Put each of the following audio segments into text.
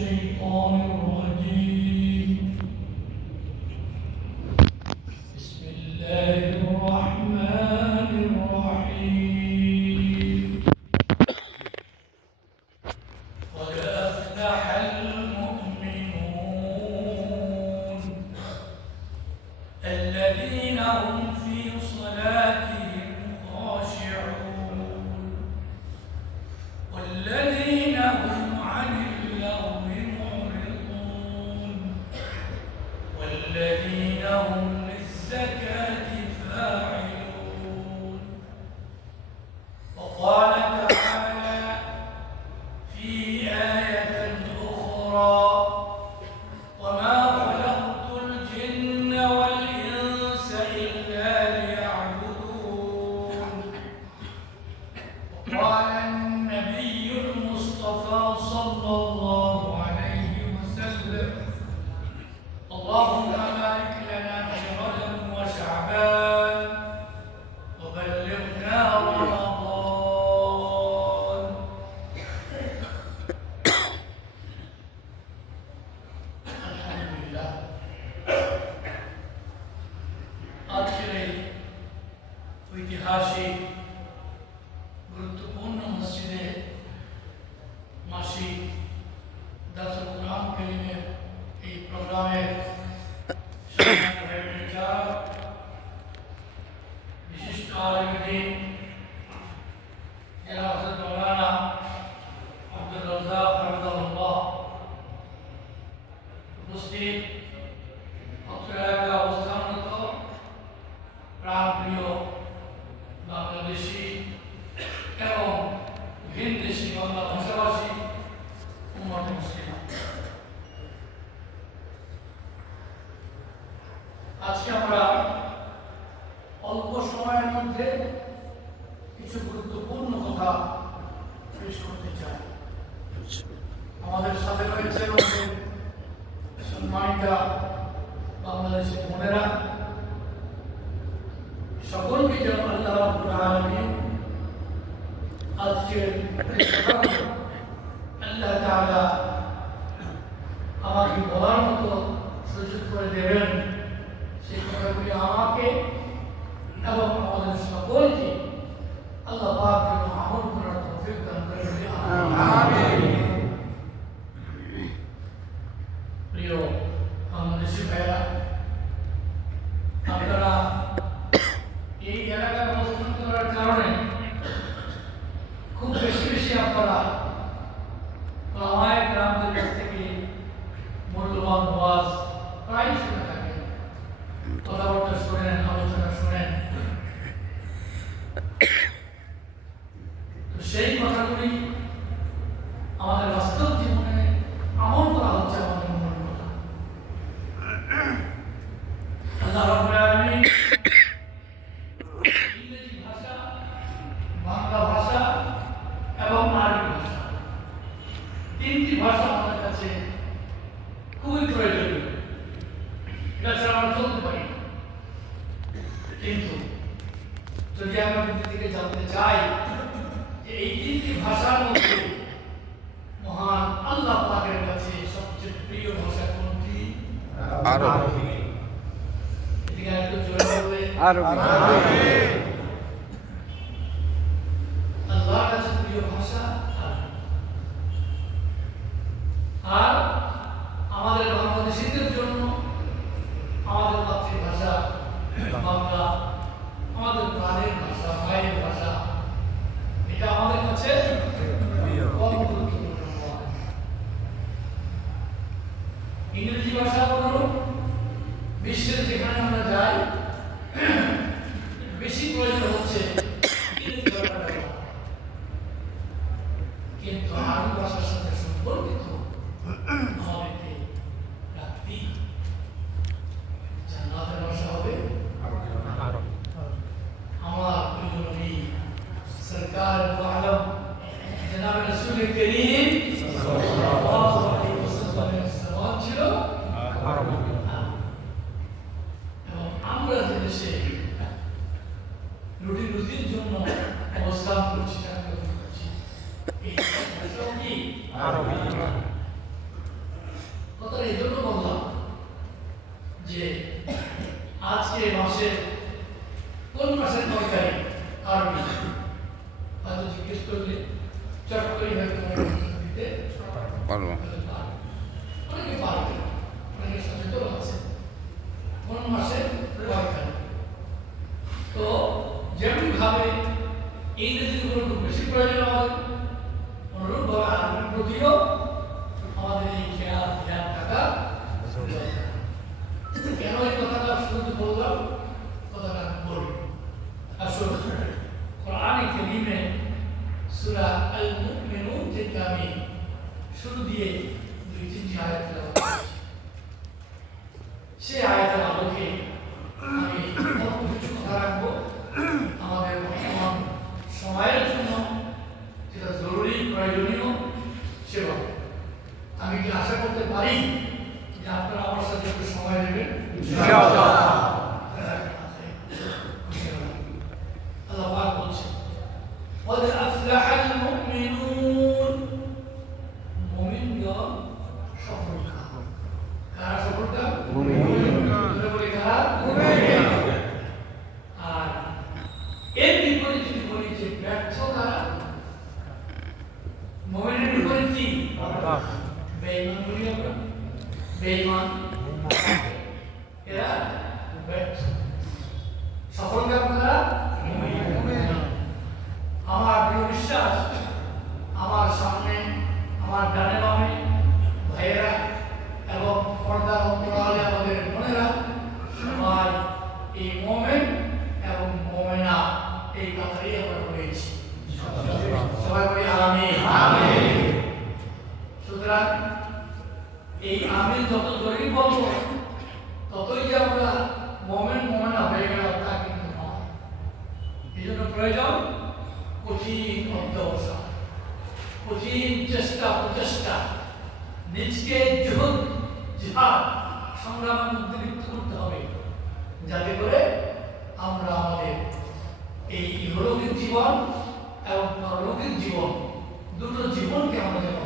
الشيطان الرجيم بسم الله الرحمن الرحيم قد أفلح المؤمنون الذين هم في صلاتهم خاشعون والذين هم عن اللغو معرضون والذين هم للزكاة فاعلون وقال تعالى في آية أخرى وما خلقت الجن والإنس إلا ليعبدون وقال النبي المصطفى صلى الله عليه وسلم اللهم بارك لنا في رجب وشعبان وبلغنا رمضان الحمد لله আজকের এই ঐতিহাসিক গুরুত্বপূর্ণ মসজিদে মাসিক দারসুল কুরআন কারীমের এই প্রোগ্রামের বিশিষ্ট আলেম জনাব হযরত মাওলানা আব্দুর রাজ্জাক হাফিজাহুল্লাহ উপস্থিত অত্র অবস্থানরত প্রাণপ্রিয় বাংলাদেশি এবং ভিনদেশি বাংলা ভাষাভাষী উম্মত মুসলিমা আজকে আমরা অল্প সময়ের মধ্যে কিছু গুরুত্বপূর্ণ কথা পেশ করতে চাই। আমাদের সাথে রয়েছে সম্মানিতা বাংলাদেশি বোনেরা, সকলকে যেন আল্লাহ রাব্বুল আলামিন আজকে আল্লাহ তাআলা আমাকে বলার মতো সুযোগ করে দেবেন, সেই কথাগুলি আমাকে এবং আমাদের সকলকে আল্লাহ পাক যেন আমল করার তৌফিক দান করে। আমিন। প্রিয় বাংলাদেশি ভাইরা, আপনারা এই এলাকায় অবস্থান করার কারণে খুব বেশি বেশি আপনারা ওলামায়ে কেরামদের কাছ থেকে মূল্যবান ওয়াজ প্রায় শুনে থাকেন, কথাবার্তা শোনেন, আলোচনা শোনেন। তো সেই কথাগুলি আমাদের বাস্তব জীবনে আমল করা হচ্ছে আমাদের মূল কথা। আল্লাহ রাব্বুল আলামিন ইংরেজি ভাষা, বাংলা ভাষা এবং আরবি ভাষা, তিনটি ভাষা আমাদের কাছে খুবই প্রয়োজনীয়। এটা ছাড়া আমরা চলতে পারি না। কিন্তু যদি আমরা দিকে জানতে চাই যে এই তিনটি ভাষার মধ্যে মহান আল্লাহ পাকের কাছে সবচেয়ে প্রিয় ভাষা কোনটি? আরবি। এদিকে একটু জোরে বলবে আরবি। আল্লাহর কাছে প্রিয় ভাষা আরবি। আর আমাদের বাংলাদেশীদের জন্য আমাদের মাতৃভাষা বাংলা, আমাদের প্রাণের ভাষা, মায়ের ভাষা, এটা আমাদের কাছে কম গুরুত্বপূর্ণ নয়। ইংরেজি ভাষা হলো বিশ্বের যেখানে আমরা যাই বেশি প্রয়োজন হচ্ছে ইংরেজি ভাষা ব্যবহার। কিন্তু আরবি ভাষার সাথে সম্পর্কিত মাসের কোন মাসের 9 তারিখ আরবি হয়তো জিজ্ঞেস করলে চট করে হয়তো দিতে পারবো। অনেকে পারবে, অনেকে সচেতন আছে কোন মাসের 9 তারিখ। তো যেমনি ভাবে ইংরেজির উপর খুব বেশি প্রয়োজন আমাদের, অনুরূপভাবে আরবির প্রতিও আমাদের এই খেয়াল ধ্যান থাকা দরকার। কেন এই কথাটা শুরুতে বললাম, কথাটা বলি। আসলে কোরআনে কারীমে সূরা আল মুমিনুন থেকে আমি শুরু দিয়ে 2-3টি আয়াত তেলাওয়াত করেছি। সেই আয়াতের আলোকে আমি অল্প কিছু কথা রাখবো আমাদের বর্তমান সময়ের জন্য, যেটা জরুরি প্রয়োজনীয় সেবা। আমি কি আশা করতে পারি যে আপনারা আমার সাথে একটু সময় দেবেন? আল্লাহ পাক বলছে قد أفلح المؤمنون মুমিনগণ সফলকাম। কারা সফলকাম? বলে কারা? আর এর বিপরীত যদি বলি যে ব্যর্থ কারা? মুমিনের বিপরীত কি? বেঈমান বলি আমরা, বেঈমান এরা ব্যর্থ। সফলকাম কারা? মুমিন। আমার দৃঢ় বিশ্বাস, আমার সামনে, আমার ডানে বামে ভাইয়েরা এবং পর্দার অন্তরালে আমাদের বোনেরা সবাই এই মুমিন এবং মুমিনা এই কথাই আমরা রয়েছি। সবাই বলি আমিন। সুতরাং এই আমিন যত জোরে বলবো ততই যে আমরা মুমিন মুমিনা হয়ে গেলাম তা কিন্তু নয়। এই জন্য প্রয়োজন কঠিন অধ্যবসায়, কঠিন চেষ্টা প্রচেষ্টা, নিজকে জিহাদ সংগ্রামের মধ্যে লিপ্ত করতে হবে, যাতে করে আমরা আমাদের এই ইহলৌকিক জীবন এবং পরলৌকিক জীবন দুটো জীবনকে আমরা যেন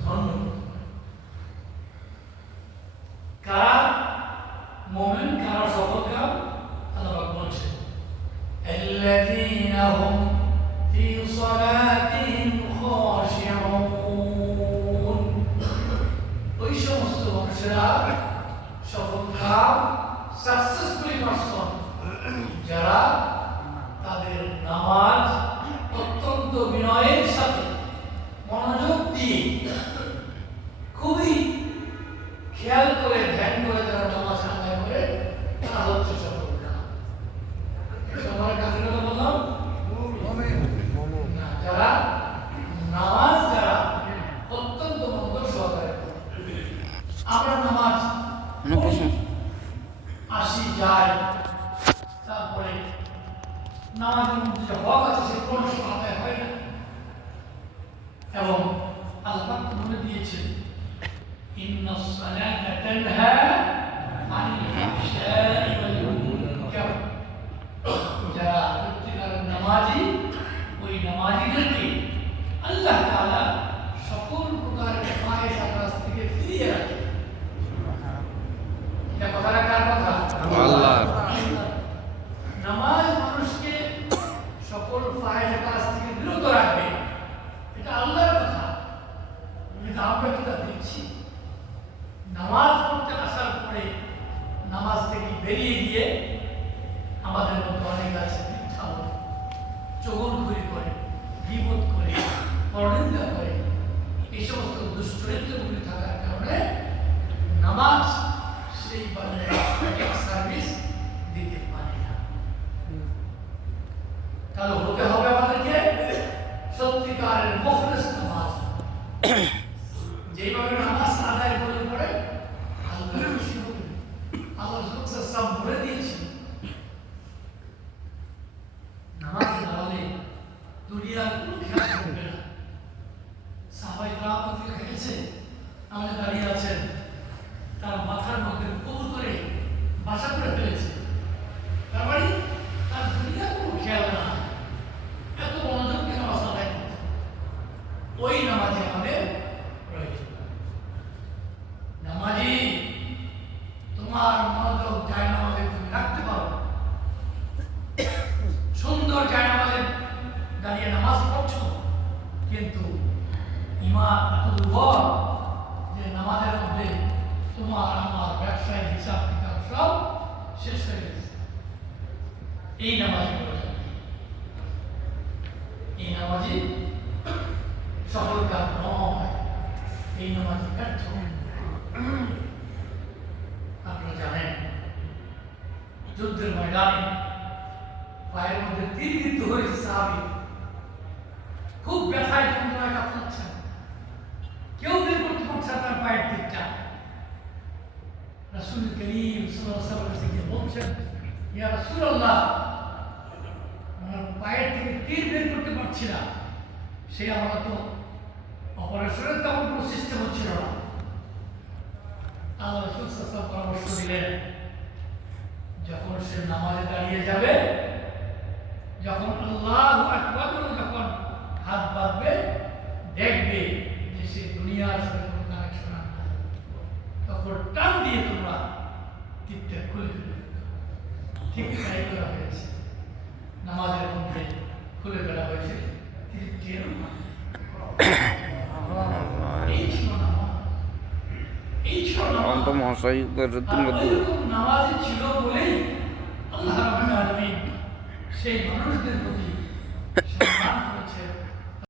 ধন্য করতে পারি। কারা মুমিন, কারা সফলকাম? আল্লাহ বলছেন الذين هم في صلاتهم خاشعون। ওই সমস্ত মানুষেরা সফলকাম, সাকসেসফুল পারসন যারা তাদের নামাজ অত্যন্ত বিনয়ের সাথে মনোযোগ দিয়ে খুবই খেয়াল করে ধ্যান করে যারা নামাজ আদায় করে তারা হচ্ছে সফলকাম। সবার কাছে কথা বললাম, যারা নামাজ যারা অত্যন্ত মনোযোগ সহকারে করে। আমরা নামাজ আসি যাই, তারপরে নামাজের মধ্যে যে হক আছে সে কোনো সময় আদায় হয় না। এবং আল্লাহ পাক বলে দিয়েছেন ইন্নাস সালাতা তানহা আনিল ফাহশাই ওয়াল মুনকার। যারা সত্যিকারের নামাজি, ওই নামাজিদেরকে আল্লাহ তাআলা সকল প্রকারের ফাহিশা কাজ থেকে ফিরিয়ে রাখে। এটা কথাটা কার কথা? আল্লাহর। নামাজ মানুষকে সকল ফাহিশা কাজ থেকে বিরত রাখবে, এটা আল্লাহর কথা। কিন্তু আমরা কি তা দেখছি? নামাজ পড়তে আসার পরে নামাজ থেকে বেরিয়ে গিয়ে আমাদের মধ্যে অনেক আছে মিথ্যা বলে, চগলখড়ি করে, গীবত করে, পরনিন্দা করে। এই সমস্ত দুশ্চরিত্রগুলি থাকার কারণে নামাজ সেইভাবে সার্ভিস দিতে পারে না। তাহলে হতে হবে আমাদেরকে সত্যিকারের মুখলেস নামাজ। যেভাবে নামাজ আদায় করলে পরে আল্লাহ খুশি হবে। আল্লাহ সব বলে দিয়েছে নামাজ দাঁড়ালে দুনিয়ার কোনো খেয়াল করবে না। সাহাবায়ে কেরাম দেখেছে, আমাদের দাঁড়িয়ে আছেন, তার মাথার মধ্যে কবুল করে বাসা করে ফেলেছে। তার মানে তার দুনিয়ার কোনো খেয়াল না, এত মনোযোগকে নামাজ আদায় করতে। ওই নামাজে আমাদের প্রয়োজন। নামাজি তোমার মনোযোগ যায় নামাজে তুমি এই নামাজি প্রয়োজন, এই নামাজি সফল কাজ নয়, এই নামাজি ব্যর্থ। আপনারা জানেন যুদ্ধের ময়দানে পায়ের মধ্যে তীর বিদ্ধ হয়েছে সাহাবী, খুব ব্যথায় যন্ত্রণায় কাতরাচ্ছেন, কেউ বের করতে পারছে না তার পায়ের তীরটা। রাসূল করিম সাল্লাল্লাহু আলাইহি ওয়াসাল্লাম গিয়ে বলছেন, ইয়া রাসূলুল্লাহ, আমার পায়ের থেকে তীর বের করতে পারছি না। সে আমরা তো অপারেশনের তেমন কোনো সিস্টেম হচ্ছিল না। আল্লাহ রাসূল সাল্লাল্লাহু আলাইহি ওয়াসাল্লাম পরামর্শ দিলেন, যখন সে নামাজে দাঁড়িয়ে যাবে, যখন আল্লাহু আকবার বলে যখন হাত বাঁধবে, দেখবে যে সে দুনিয়ার সাথে কোনো কানেকশন আছে, তখন টান দিয়ে তোমরা তীরটা খুলে দেবে। ঠিক তাই করা হয়েছে, নামাজের মধ্যে খুলে ফেলা হয়েছে তীরটির। এই ছিল নামাজ, এই ছিল নামাজ। অন্ত মহাশয় নামাজি ছিল বলেই আল্লাহ রাব্বুল আলামিন সেই মানুষদের প্রতি সম্মান করেছেন,